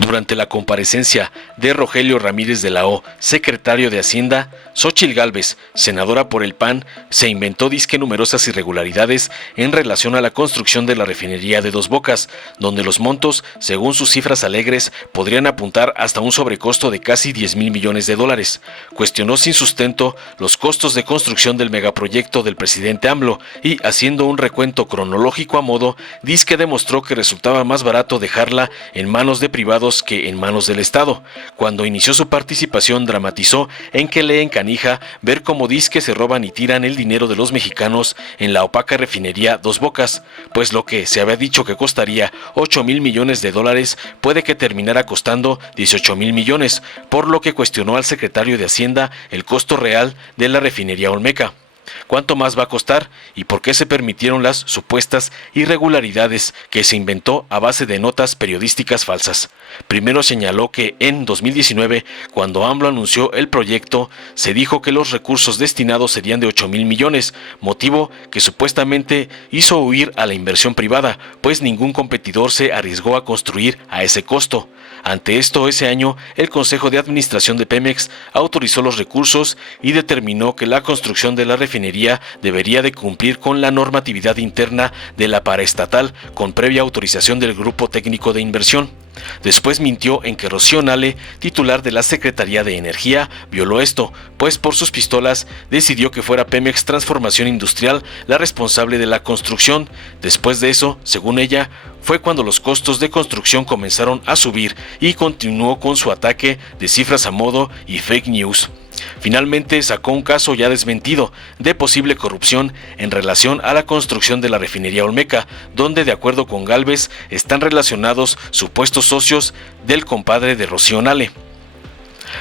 Durante la comparecencia de Rogelio Ramírez de la O, secretario de Hacienda, Xóchitl Gálvez, senadora por el PAN, se inventó disque numerosas irregularidades en relación a la construcción de la refinería de Dos Bocas, donde los montos, según sus cifras alegres, podrían apuntar hasta un sobrecosto de casi 10,000 millones de dólares. Cuestionó sin sustento los costos de construcción del megaproyecto del presidente AMLO y, haciendo un recuento cronológico a modo, disque demostró que resultaba más barato dejarla en manos de privados que en manos del Estado. Cuando inició su participación, dramatizó en que le encanija ver cómo disque se roban y tiran el dinero de los mexicanos en la opaca refinería Dos Bocas, pues lo que se había dicho que costaría 8,000 millones de dólares puede que terminara costando 18,000 millones, por lo que cuestionó al secretario de Hacienda el costo real de la refinería Olmeca. ¿Cuánto más va a costar y por qué se permitieron las supuestas irregularidades que se inventó a base de notas periodísticas falsas? Primero señaló que en 2019, cuando AMLO anunció el proyecto, se dijo que los recursos destinados serían de 8,000 millones, motivo que supuestamente hizo huir a la inversión privada, pues ningún competidor se arriesgó a construir a ese costo. Ante esto, ese año, el Consejo de Administración de Pemex autorizó los recursos y determinó que la construcción de la refinería debería de cumplir con la normatividad interna de la paraestatal con previa autorización del Grupo Técnico de Inversión. Después mintió en que Rocío Nale, titular de la Secretaría de Energía, violó esto, pues por sus pistolas decidió que fuera Pemex Transformación Industrial la responsable de la construcción. Después de eso, según ella, fue cuando los costos de construcción comenzaron a subir y continuó con su ataque de cifras a modo y fake news. Finalmente sacó un caso ya desmentido de posible corrupción en relación a la construcción de la refinería Olmeca, donde de acuerdo con Gálvez están relacionados supuestos socios del compadre de Rocío Nale.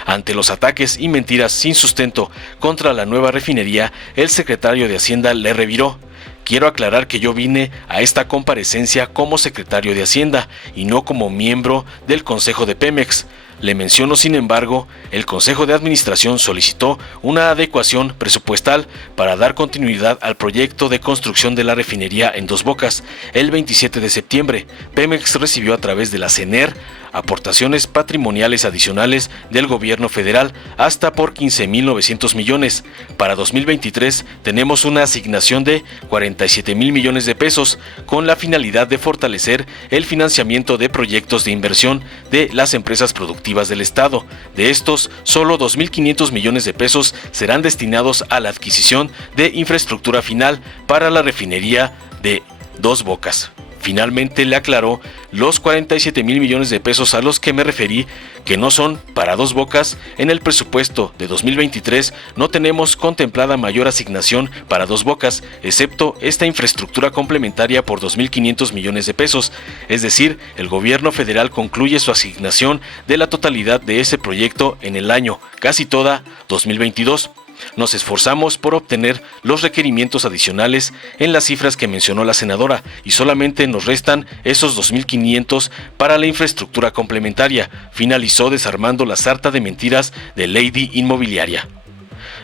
Ante los ataques y mentiras sin sustento contra la nueva refinería, el secretario de Hacienda le reviró: quiero aclarar que yo vine a esta comparecencia como secretario de Hacienda y no como miembro del Consejo de Pemex. Le menciono, sin embargo, el Consejo de Administración solicitó una adecuación presupuestal para dar continuidad al proyecto de construcción de la refinería en Dos Bocas. El 27 de septiembre, Pemex recibió a través de la CENER aportaciones patrimoniales adicionales del gobierno federal hasta por 15,900 millones. Para 2023 tenemos una asignación de 47,000 millones de pesos con la finalidad de fortalecer el financiamiento de proyectos de inversión de las empresas productivas del Estado. De estos, solo 2,500 millones de pesos serán destinados a la adquisición de infraestructura final para la refinería de Dos Bocas. Finalmente le aclaró los 47,000 millones de pesos a los que me referí, que no son para Dos Bocas. En el presupuesto de 2023 no tenemos contemplada mayor asignación para Dos Bocas, excepto esta infraestructura complementaria por 2,500 millones de pesos. Es decir, el gobierno federal concluye su asignación de la totalidad de ese proyecto en el año, casi toda 2022. Nos esforzamos por obtener los requerimientos adicionales en las cifras que mencionó la senadora y solamente nos restan esos 2,500 para la infraestructura complementaria, finalizó desarmando la sarta de mentiras de Lady Inmobiliaria.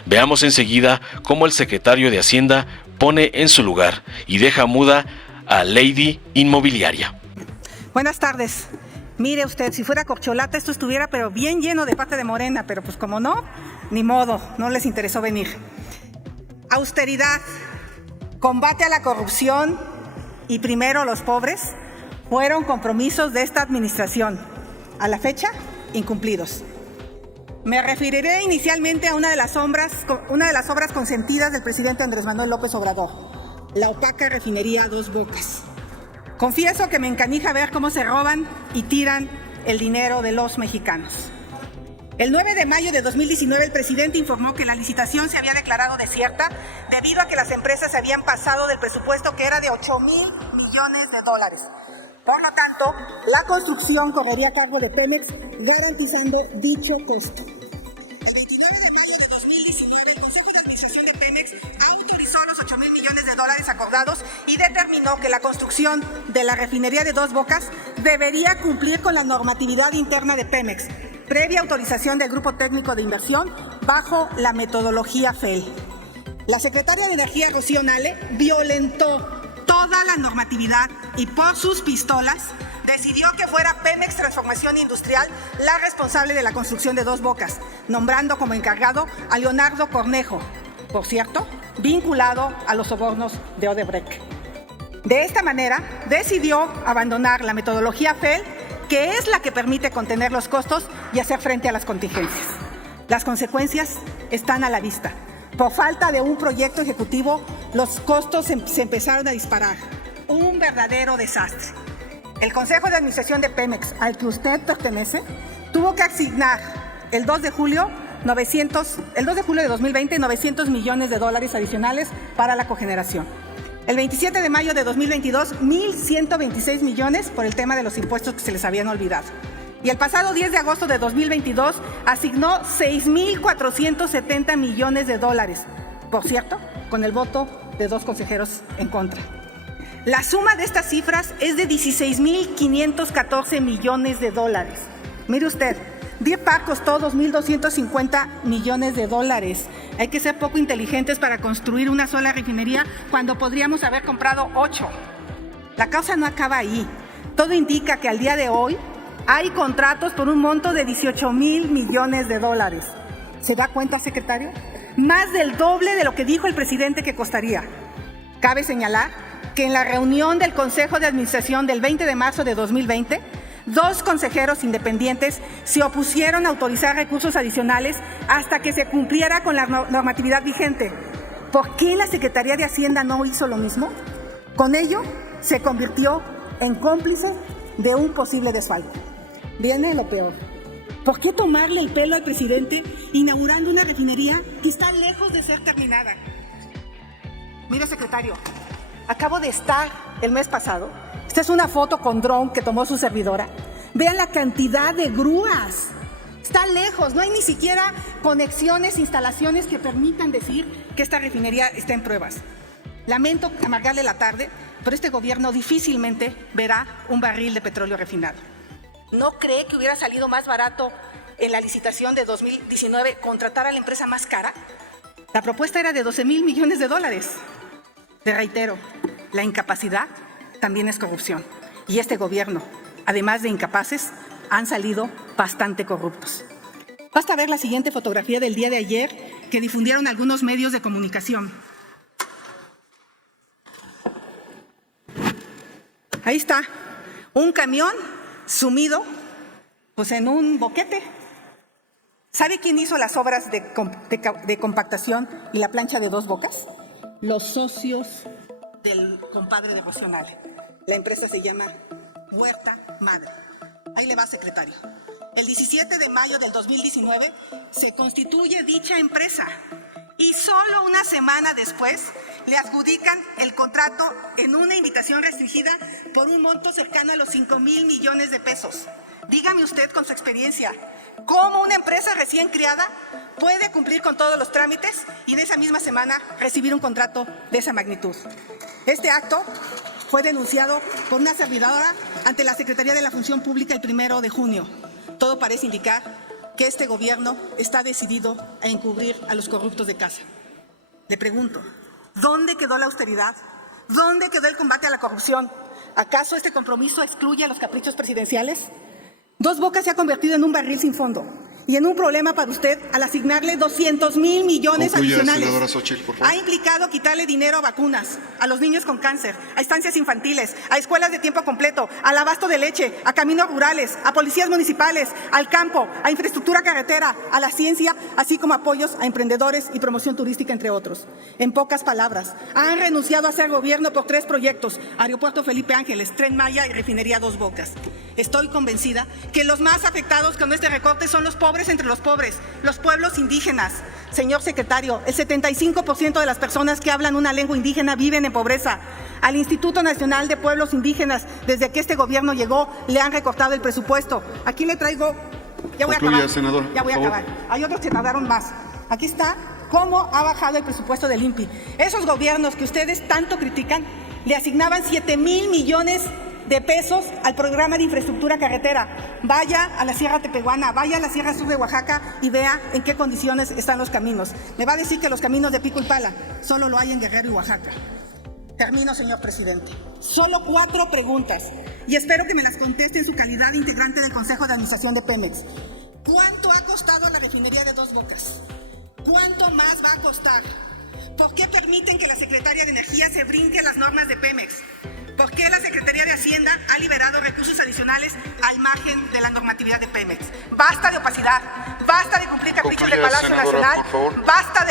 Veamos enseguida cómo el secretario de Hacienda pone en su lugar y deja muda a Lady Inmobiliaria. Buenas tardes. Mire usted, si fuera corcholata esto estuviera pero bien lleno de parte de Morena, pero pues como no, ni modo, no les interesó venir. Austeridad, combate a la corrupción y primero los pobres fueron compromisos de esta administración. A la fecha, incumplidos. Me referiré inicialmente a una de las obras consentidas del presidente Andrés Manuel López Obrador, la opaca refinería Dos Bocas. Confieso que me encanija ver cómo se roban y tiran el dinero de los mexicanos. El 9 de mayo de 2019 el presidente informó que la licitación se había declarado desierta debido a que las empresas se habían pasado del presupuesto, que era de 8,000 millones de dólares. Por lo tanto, la construcción correría a cargo de Pemex, garantizando dicho costo. El 29 de mayo de 2019 el Consejo de Administración de Pemex autorizó los 8,000 millones de dólares acordados y determinó que la construcción de la refinería de Dos Bocas debería cumplir con la normatividad interna de Pemex, previa autorización del Grupo Técnico de Inversión bajo la metodología FEL. La secretaria de Energía, Rocío Nale, violentó toda la normatividad y por sus pistolas decidió que fuera Pemex Transformación Industrial la responsable de la construcción de Dos Bocas, nombrando como encargado a Leonardo Cornejo, por cierto, vinculado a los sobornos de Odebrecht. De esta manera, decidió abandonar la metodología FEL, que es la que permite contener los costos y hacer frente a las contingencias. Las consecuencias están a la vista. Por falta de un proyecto ejecutivo, los costos se empezaron a disparar. Un verdadero desastre. El Consejo de Administración de Pemex, al que usted pertenece, tuvo que asignar el 2 de julio de 2020 $900 millones adicionales para la cogeneración. El 27 de mayo de 2022, 1.126 millones por el tema de los impuestos que se les habían olvidado. Y el pasado 10 de agosto de 2022 asignó 6.470 millones de dólares, por cierto, con el voto de 2 consejeros en contra. La suma de estas cifras es de 16.514 millones de dólares. Mire usted, Deer Park costó 2.250 millones de dólares. Hay que ser poco inteligentes para construir una sola refinería cuando podríamos haber comprado 8. La causa no acaba ahí. Todo indica que al día de hoy hay contratos por un monto de 18.000 millones de dólares. ¿Se da cuenta, secretario? Más del doble de lo que dijo el presidente que costaría. Cabe señalar que en la reunión del Consejo de Administración del 20 de marzo de 2020, 2 consejeros independientes se opusieron a autorizar recursos adicionales hasta que se cumpliera con la normatividad vigente. ¿Por qué la Secretaría de Hacienda no hizo lo mismo? Con ello, se convirtió en cómplice de un posible desfalco. Viene lo peor. ¿Por qué tomarle el pelo al presidente inaugurando una refinería que está lejos de ser terminada? Mire, secretario, acabo de estar el mes pasado. Esta es una foto con dron que tomó su servidora. Vean la cantidad de grúas. Está lejos, no hay ni siquiera conexiones, instalaciones que permitan decir que esta refinería está en pruebas. Lamento amargarle la tarde, pero este gobierno difícilmente verá un barril de petróleo refinado. ¿No cree que hubiera salido más barato en la licitación de 2019 contratar a la empresa más cara? La propuesta era de 12.000 millones de dólares. Te reitero, la incapacidad también es corrupción. Y este gobierno, además de incapaces, han salido bastante corruptos. Basta ver la siguiente fotografía del día de ayer que difundieron algunos medios de comunicación. Ahí está, un camión sumido pues en un boquete. ¿Sabe quién hizo las obras de compactación y la plancha de Dos Bocas? Los socios del compadre de Rocío Nale. La empresa se llama Huerta Madre. Ahí le va, secretario. El 17 de mayo del 2019 se constituye dicha empresa y solo una semana después le adjudican el contrato en una invitación restringida por un monto cercano a los 5.000 millones de pesos. Dígame usted con su experiencia, ¿cómo una empresa recién creada puede cumplir con todos los trámites y en esa misma semana recibir un contrato de esa magnitud? Este acto fue denunciado por una servidora ante la Secretaría de la Función Pública el 1 de junio. Todo parece indicar que este gobierno está decidido a encubrir a los corruptos de casa. Le pregunto, ¿dónde quedó la austeridad? ¿Dónde quedó el combate a la corrupción? ¿Acaso este compromiso excluye a los caprichos presidenciales? Dos Bocas se ha convertido en un barril sin fondo y en un problema para usted al asignarle 200.000 millones adicionales. Senadora Xochitl, por favor. Ha implicado quitarle dinero a vacunas, a los niños con cáncer, a estancias infantiles, a escuelas de tiempo completo, al abasto de leche, a caminos rurales, a policías municipales, al campo, a infraestructura carretera, a la ciencia, así como apoyos a emprendedores y promoción turística, entre otros. En pocas palabras, han renunciado a ser gobierno por 3 proyectos: Aeropuerto Felipe Ángeles, Tren Maya y Refinería Dos Bocas. Estoy convencida que los más afectados con este recorte son los pobres entre los pobres, los pueblos indígenas. Señor secretario, el 75% de las personas que hablan una lengua indígena viven en pobreza. Al Instituto Nacional de Pueblos Indígenas, desde que este gobierno llegó, le han recortado el presupuesto. Aquí le traigo... Ya voy a acabar. Senador, ya voy a acabar. Hay otros que tardaron más. Aquí está cómo ha bajado el presupuesto del INPI. Esos gobiernos que ustedes tanto critican le asignaban 7.000 millones de pesos al programa de infraestructura carretera. Vaya a la Sierra Tepehuana, vaya a la Sierra Sur de Oaxaca y vea en qué condiciones están los caminos. Me va a decir que los caminos de pico y pala solo lo hay en Guerrero y Oaxaca. Termino, señor presidente. Solo 4 preguntas y espero que me las conteste en su calidad de integrante del Consejo de Administración de Pemex. ¿Cuánto ha costado la refinería de Dos Bocas? ¿Cuánto más va a costar? ¿Por qué permiten que la Secretaría de Energía se brinque las normas de Pemex? ¿Por qué la Secretaría de Hacienda ha liberado recursos adicionales al margen de la normatividad de Pemex? Basta de opacidad, basta de cumplir caprichos del Palacio Nacional, basta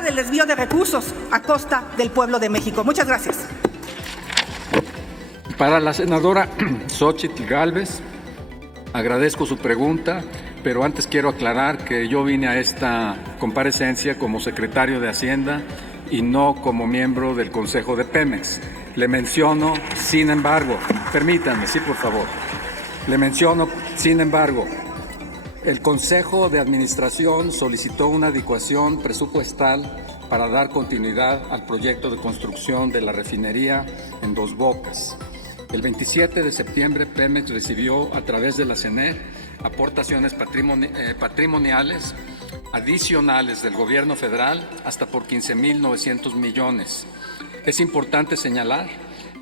del desvío de recursos a costa del pueblo de México. Muchas gracias. Para la senadora Xóchitl Gálvez, agradezco su pregunta, pero antes quiero aclarar que yo vine a esta comparecencia como secretario de Hacienda y no como miembro del Consejo de Pemex. Le menciono, sin embargo, permítanme, sí, por favor. Le menciono, sin embargo, el Consejo de Administración solicitó una adecuación presupuestal para dar continuidad al proyecto de construcción de la refinería en Dos Bocas. El 27 de septiembre, Pemex recibió a través de la CENER aportaciones patrimoniales adicionales del gobierno federal hasta por 15,900 millones. Es importante señalar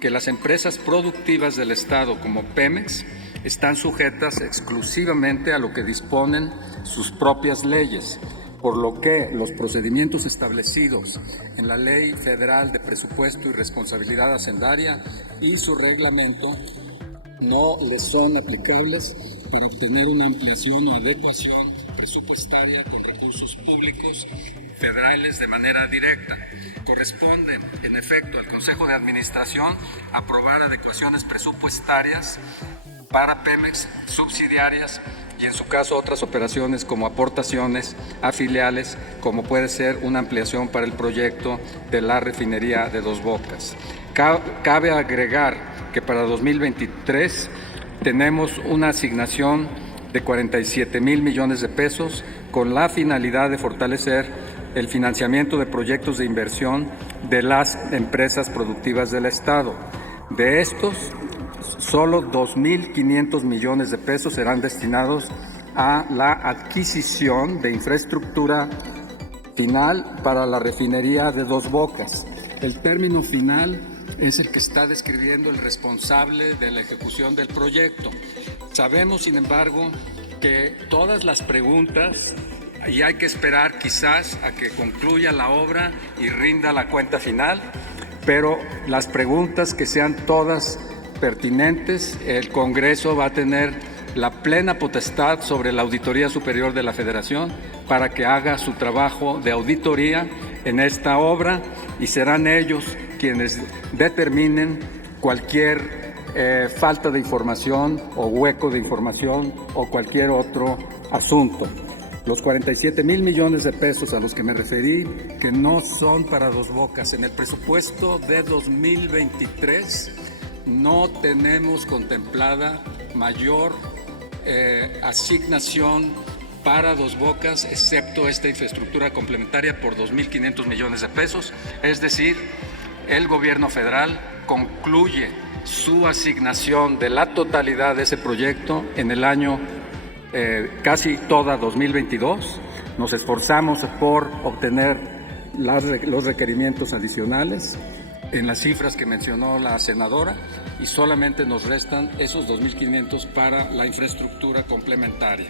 que las empresas productivas del Estado como Pemex están sujetas exclusivamente a lo que disponen sus propias leyes, por lo que los procedimientos establecidos en la Ley Federal de Presupuesto y Responsabilidad Hacendaria y su reglamento no les son aplicables para obtener una ampliación o adecuación presupuestaria con recursos públicos federales de manera directa. Corresponde, en efecto, al Consejo de Administración aprobar adecuaciones presupuestarias para Pemex subsidiarias y en su caso otras operaciones como aportaciones a filiales, como puede ser una ampliación para el proyecto de la refinería de Dos Bocas. Cabe agregar que para 2023 tenemos una asignación de 47,000 millones de pesos con la finalidad de fortalecer el financiamiento de proyectos de inversión de las empresas productivas del Estado. De estos, solo 2,500 millones de pesos serán destinados a la adquisición de infraestructura final para la refinería de Dos Bocas. El término final es el que está describiendo el responsable de la ejecución del proyecto. Sabemos, sin embargo, que todas las preguntas, y hay que esperar quizás a que concluya la obra y rinda la cuenta final, pero las preguntas que sean todas pertinentes, el Congreso va a tener la plena potestad sobre la Auditoría Superior de la Federación para que haga su trabajo de auditoría en esta obra y serán ellos quienes determinen cualquier falta de información o hueco de información o cualquier otro asunto. Los 47,000 millones de pesos a los que me referí, que no son para Dos Bocas, en el presupuesto de 2023 no tenemos contemplada mayor asignación para Dos Bocas, excepto esta infraestructura complementaria por 2,500 millones de pesos. Es decir, el gobierno federal concluye su asignación de la totalidad de ese proyecto en el año casi toda 2022. Nos esforzamos por obtener los requerimientos adicionales en las cifras que mencionó la senadora y solamente nos restan esos 2,500 para la infraestructura complementaria.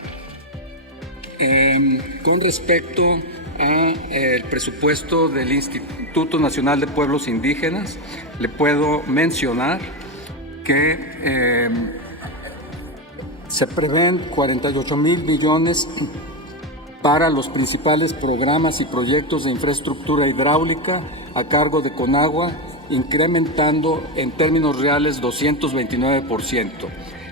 Con respecto al presupuesto del Instituto Nacional de Pueblos Indígenas, le puedo mencionar que se prevén 48,000 millones para los principales programas y proyectos de infraestructura hidráulica a cargo de Conagua, incrementando en términos reales 229%,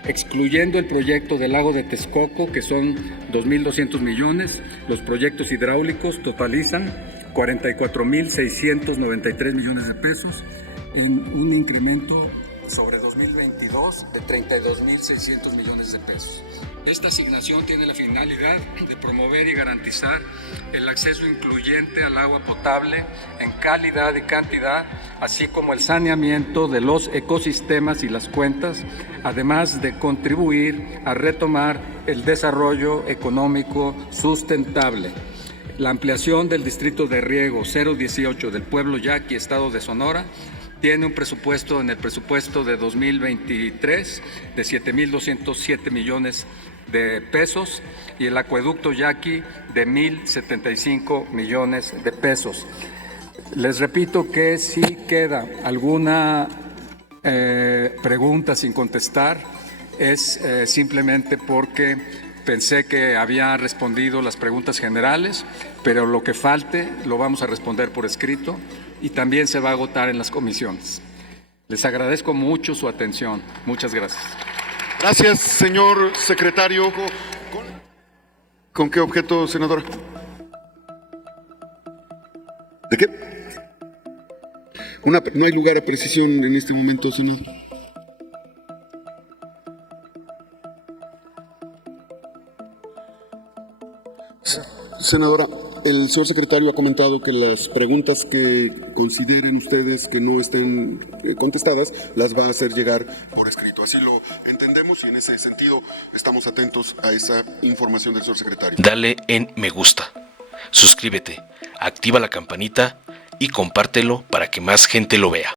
excluyendo el proyecto del lago de Texcoco, que son 2,200 millones, los proyectos hidráulicos totalizan 44,693 millones de pesos, en un incremento sobre 2022 de 32,600 millones de pesos. Esta asignación tiene la finalidad de promover y garantizar el acceso incluyente al agua potable en calidad y cantidad, así como el saneamiento de los ecosistemas y las cuencas, además de contribuir a retomar el desarrollo económico sustentable. La ampliación del distrito de riego 018 del pueblo Yaqui, estado de Sonora, tiene un presupuesto en el presupuesto de 2023 de 7.207 millones de pesos y el acueducto Yaqui de 1.075 millones de pesos. Les repito que si queda alguna pregunta sin contestar, es simplemente porque pensé que había respondido las preguntas generales, pero lo que falte lo vamos a responder por escrito y también se va a agotar en las comisiones. Les agradezco mucho su atención. Muchas gracias. Gracias, señor secretario. ¿Con qué objeto, senadora? ¿De qué? No hay lugar a precisión en este momento, senador. Senadora, el señor secretario ha comentado que las preguntas que consideren ustedes que no estén contestadas las va a hacer llegar por escrito. Así lo entendemos y en ese sentido estamos atentos a esa información del señor secretario. Dale en me gusta, suscríbete, activa la campanita y compártelo para que más gente lo vea.